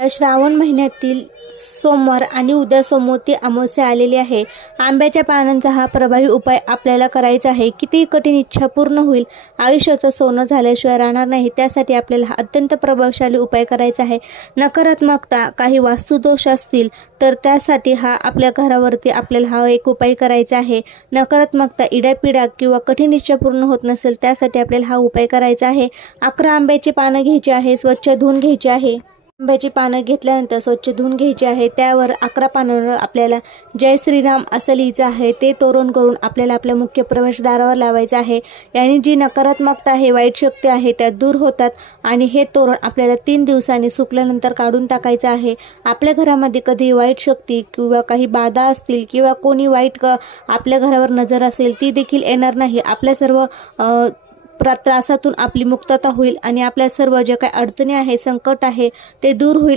श्रावण महिन्यातील सोमवार आणि उद्या सोमवती अमावस्या आलेली आहे. आंब्याच्या पानांचा हा प्रभावी उपाय आपल्याला करायचा आहे. कितीही कठीण इच्छा पूर्ण होईल आयुष्याचं सोनं झाल्याशिवाय राहणार नाही. त्यासाठी आपल्याला हा अत्यंत प्रभावशाली उपाय करायचा आहे. नकारात्मकता काही वास्तुदोष असतील तर त्यासाठी हा आपल्या घरावरती आपल्याला हा एक उपाय करायचा आहे. नकारात्मकता इडापिडा किंवा कठीण इच्छा पूर्ण होत नसेल त्यासाठी आपल्याला हा उपाय करायचा आहे. अकरा आंब्याची पानं घ्यायची आहे स्वच्छ धुवून घ्यायची आहे. आंब्याची पानं घेतल्यानंतर स्वच्छ धुवून घ्यायची आहे. त्यावर अकरा पानांवर आपल्याला जय श्रीराम असं लिहायचं आहे. ते तोरण करून आपल्याला आपल्या मुख्य प्रवेशद्वारावर लावायचं आहे. याने जी नकारात्मकता आहे वाईट शक्ती आहे त्या दूर होतात आणि हे तोरण आपल्याला तीन दिवसांनी सुकल्यानंतर काढून टाकायचं आहे. आपल्या घरामध्ये कधी वाईट शक्ती किंवा काही बाधा असतील किंवा कोणी वाईट क आपल्या घरावर नजर असेल ती देखील येणार नाही. आपल्या सर्व त्रासातून आपली मुक्तता होईल आणि आपल्या सर्व ज्या काही अडचणी आहे संकट आहे ते दूर होईल.